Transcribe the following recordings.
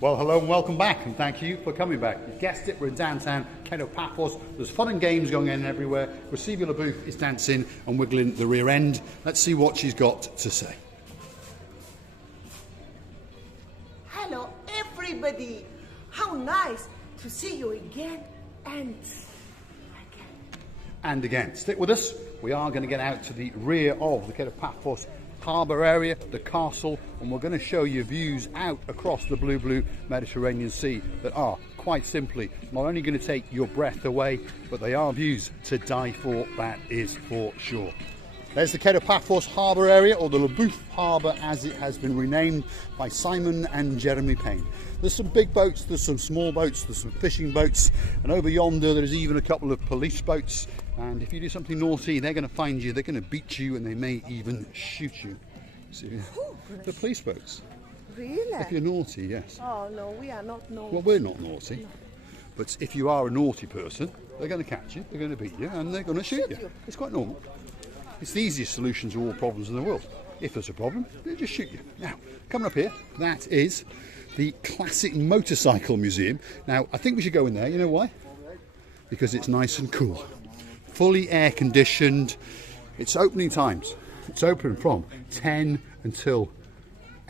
Well, hello and welcome back, and thank you for coming back. You guessed it, we're in downtown Paphos. There's fun and games going on everywhere. Receivia LaBouffe is dancing and wiggling the rear end. Let's see what she's got to say. Hello, everybody. How nice to see you again and again. And again, stick with us. We are going to get out to the rear of the Paphos Harbour area, the castle, and we're going to show you views out across the blue Mediterranean Sea that are quite simply not only going to take your breath away, but they are views to die for, that is for sure. There's the Paphos Harbour area, or the LaBouffe Harbour as it has been renamed by Simon and Jeremy Payne. There's some big boats, there's some small boats, there's some fishing boats, and over yonder there's even a couple of police boats. And if you do something naughty, they're going to find you, they're going to beat you, and they may even shoot you. See, the police boats. Really? If you're naughty, yes. Oh no, we are not naughty. Well, we're not naughty. No. But if you are a naughty person, they're going to catch you, they're going to beat you, and they're going to shoot you. It's quite normal. It's the easiest solution to all problems in the world. If there's a problem, they just shoot you. Now, coming up here, that is the Classic Motorcycle Museum. Now, I think we should go in there. You know why? Because it's nice and cool. Fully air conditioned. Its opening times. It's open from 10 until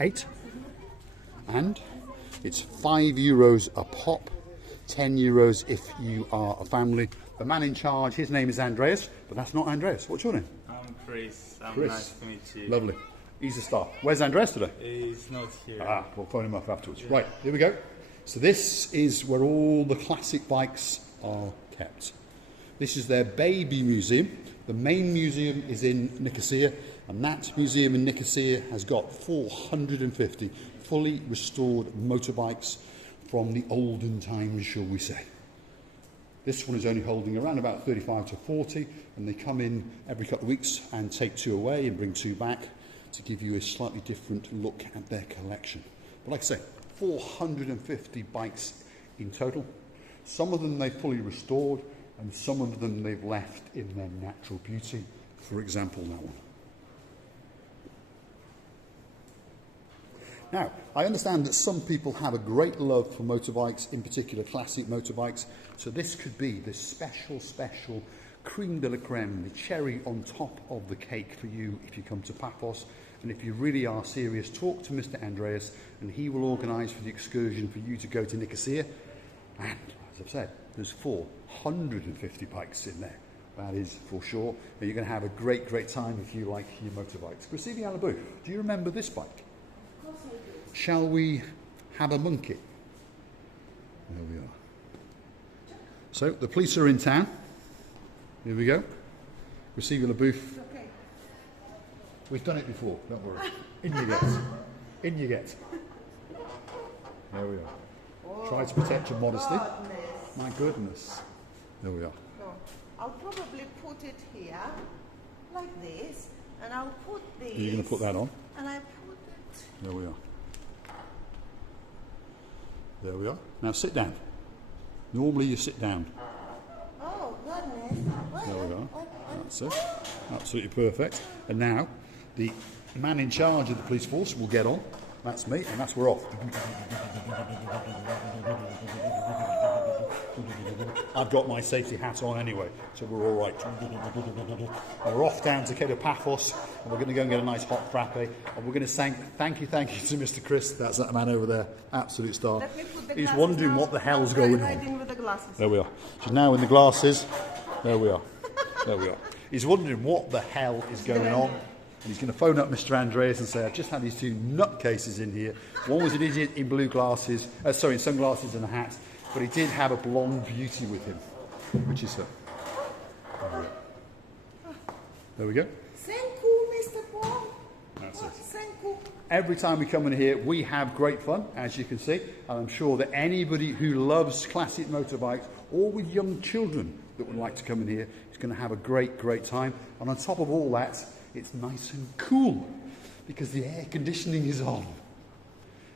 8. And it's €5 a pop. €10 if you are a family. The man in charge, his name is Andreas, but that's not Andreas. What's your name? I'm Chris. Chris. Nice to meet you. Lovely. He's a star. Where's Andreas today? He's not here. Ah, we'll phone him up afterwards. Right, here we go. So this is where all the classic bikes are kept. This is their baby museum. The main museum is in Nicosia, and that museum in Nicosia has got 450 fully restored motorbikes from the olden times, shall we say. This one is only holding around about 35 to 40, and they come in every couple of weeks and take 2 away and bring 2 back to give you a slightly different look at their collection. But like I say, 450 bikes in total. Some of them they've fully restored, and some of them they've left in their natural beauty. For example, that one. Now, I understand that some people have a great love for motorbikes, in particular classic motorbikes, so this could be the special creme de la creme, the cherry on top of the cake for you if you come to Paphos. And if you really are serious, talk to Mr. Andreas, and he will organise for the excursion for you to go to Nicosia. And, as I've said, there's 450 bikes in there. That is for sure. And you're going to have a great time if you like your motorbikes. Receivia LaBouffe, do you remember this bike? Shall we have a monkey? There we are. So, the police are in town. Here we go. Receivia LaBouffe. Okay. We've done it before, don't worry. In you get. In you get. There we are. Try to protect your modesty. Goodness. My goodness. There we are. No, I'll probably put it here, like this, and I'll put this. Are you going to put that on? And I put it. There we are. There we are. Now sit down. Normally you sit down. Oh, goodness. There we are. That's it. Absolutely perfect. And now the man in charge of the police force will get on. That's me, and that's we're off. I've got my safety hat on anyway, so we're all right. And we're off down to Paphos, and we're going to go and get a nice hot frappe, and we're going to say thank you to Mr. Chris. That's that man over there, absolute star. He's wondering what the hell's going on. With the glasses. There we are. She's now in the glasses. There we are. There we are. He's wondering what the hell is going on. And he's going to phone up Mr. Andreas and say, I've just had these 2 nutcases in here. One was an idiot in blue glasses, in sunglasses and a hat, but he did have a blonde beauty with him, which is her. There we go. Thank you, Mr. Paul. That's it. Thank you. Every time we come in here, we have great fun, as you can see. And I'm sure that anybody who loves classic motorbikes, or with young children that would like to come in here, is going to have a great time. And on top of all that, it's nice and cool because the air conditioning is on.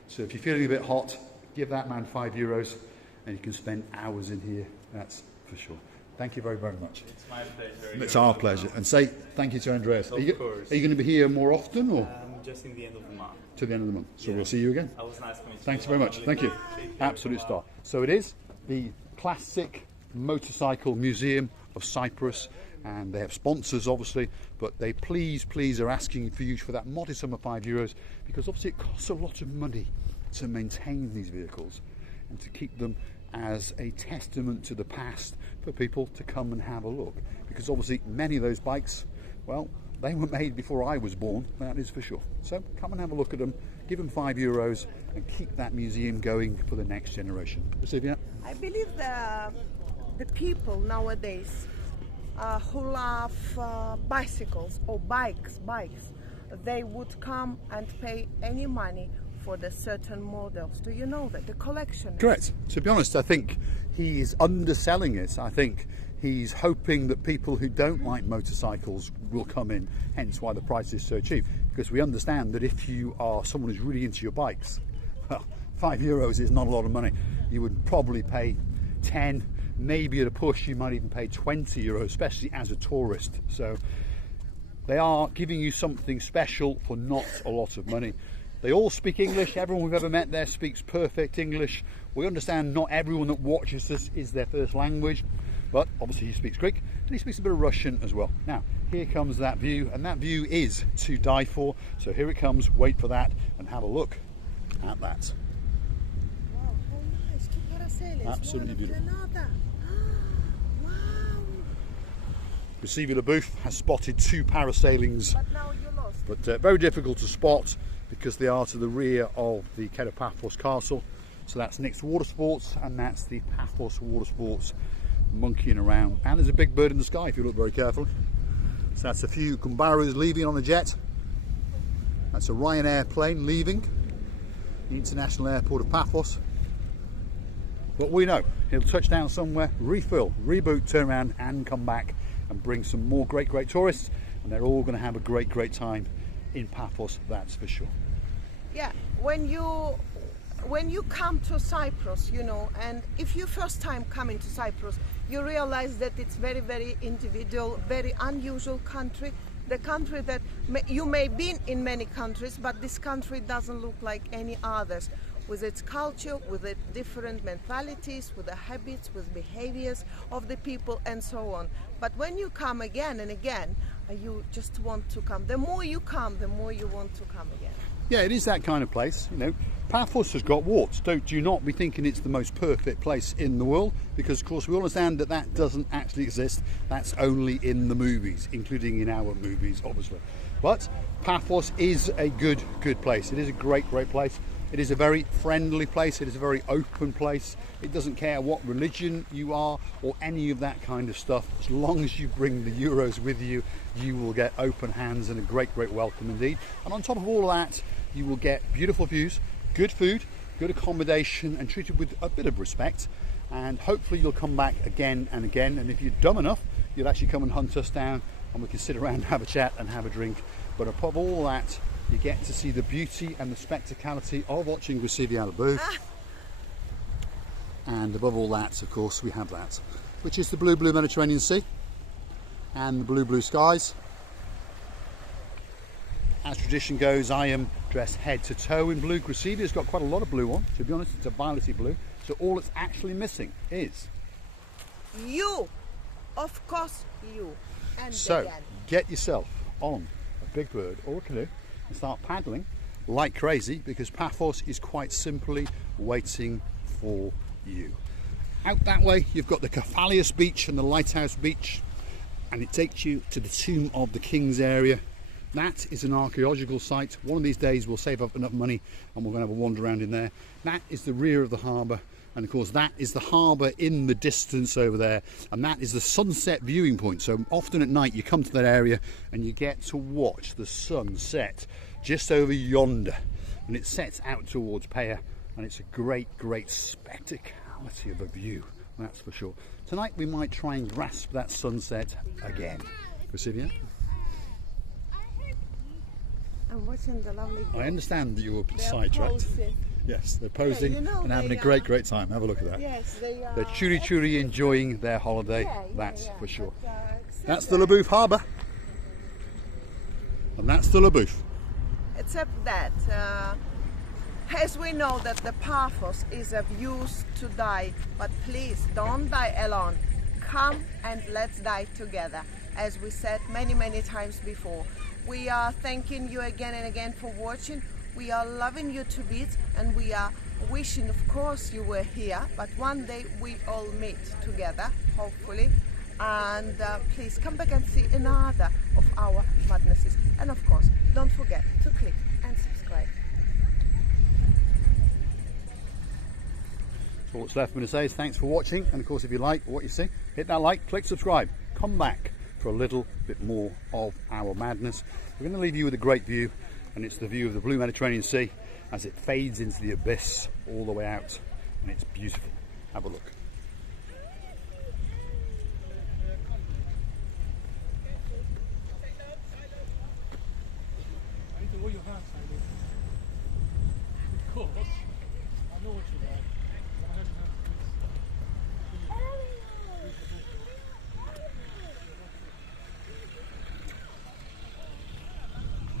So if you're feeling a bit hot, give that man €5 and you can spend hours in here, that's for sure. Thank you very, very much. It's my pleasure. It's our pleasure. And say thank you to Andreas. Of course. Are you going to be here more often or Just in the end of the month. to the end of the month? So we'll see you again. I was nice to meet you. Thanks very much. Thank you. Absolute star. So it is the classic motorcycle museum of Cyprus, and they have sponsors obviously, but they please are asking for you for that modest sum of €5, because obviously it costs a lot of money to maintain these vehicles and to keep them as a testament to the past for people to come and have a look, because obviously many of those bikes, well, they were made before I was born, that is for sure. So come and have a look at them, give them €5 and keep that museum going for the next generation. Sylvia? I believe the people nowadays who love bicycles or bikes, they would come and pay any money for the certain models. Do you know that? The collection. Correct. To be honest, I think he's underselling it. I think he's hoping that people who don't like motorcycles will come in, hence why the price is so cheap. Because we understand that if you are someone who's really into your bikes, well, €5 is not a lot of money. You would probably pay 10, maybe at a push you might even pay €20, especially as a tourist. So they are giving you something special for not a lot of money. They all speak English. Everyone we've ever met there speaks perfect English. We understand not everyone that watches this is their first language, but obviously he speaks Greek and he speaks a bit of Russian as well. Now, here comes that view, and that view is to die for. So here it comes, wait for that and have a look at that. Wow, how nice. Two parasailing. Absolutely beautiful. Wow. Receiving booth has spotted 2 parasailings, But now you lost. but very difficult to spot because they are to the rear of the Paphos Castle. So that's Nick's Water Sports, and that's the Paphos Water Sports monkeying around. And there's a big bird in the sky if you look very carefully. So that's a few Kumbarus leaving on a jet. That's a Ryanair plane leaving the international airport of Paphos. But we know he'll touch down somewhere, refill, reboot, turn around and come back and bring some more great tourists, and they're all going to have a great time in Paphos, that's for sure. Yeah, when you come to Cyprus, you know, and if you first time coming to Cyprus, you realize that it's very individual, very unusual country. The country that you may be in many countries, but this country doesn't look like any others, with its culture, with its different mentalities, with the habits, with behaviors of the people and so on. But when you come again and again, you just want to come. The more you come, the more you want to come again. Yeah, it is that kind of place. You know, Paphos has got warts. Do not be thinking it's the most perfect place in the world, because of course we understand that that doesn't actually exist. That's only in the movies, including in our movies, obviously. But Paphos is a good place. It is a great place. It is a very friendly place. It is a very open place. It doesn't care what religion you are or any of that kind of stuff. As long as you bring the euros with you, you will get open hands and a great welcome indeed. And on top of all of that, you will get beautiful views, good food, good accommodation, and treated with a bit of respect. And hopefully you'll come back again and again. And if you're dumb enough, you'll actually come and hunt us down, and we can sit around and have a chat and have a drink. But above all that, you get to see the beauty and the spectacality of watching Vesuvius Booth. And above all that, of course, we have that, which is the blue Mediterranean Sea and the blue skies. As tradition goes, I am dressed head to toe in blue. Vesuvius got quite a lot of blue on. To be honest, it's a violety blue. So all it's actually missing is you, of course, you. And so again. get yourself on a big bird or a canoe and start paddling like crazy, because Paphos is quite simply waiting for you. Out that way you've got the Kephalios beach and the lighthouse beach, and it takes you to the Tomb of the Kings area. That is an archaeological site. One of these days we'll save up enough money and we're going to have a wander around in there. That is the rear of the harbour, and of course that is the harbour in the distance over there, and that is the sunset viewing point. So often at night you come to that area and you get to watch the sun set just over yonder, and it sets out towards Paya, and it's a great spectacality of a view, that's for sure. Tonight we might try and grasp that sunset again. Vesuvius? I'm watching the lovely girls. I understand that you were They're sidetracked. posing. Yes, they're posing you know, and having a they great, are- great time. Have a look at that. Yes, they are. They're truly enjoying their holiday, Yeah, that's yeah. for sure. But, That's the Paphos Harbour. And that's the Paphos. except that, as we know that the Paphos is of use to die, but please don't die alone. Come and let's die together. As we said many times before, we are thanking you again and again for watching. We are loving you to bits, and we are wishing, of course, you were here, but one day we all meet together, hopefully. And please come back and see another of our madnesses. And of course, don't forget to click and subscribe. So all that's left for me to say is thanks for watching, and of course if you like what you see, hit that like, click subscribe, come back for a little bit more of our madness. We're going to leave you with a great view, and it's the view of the blue Mediterranean Sea as it fades into the abyss all the way out, and it's beautiful. Have a look. Where your hands are. Of course. I know what you like.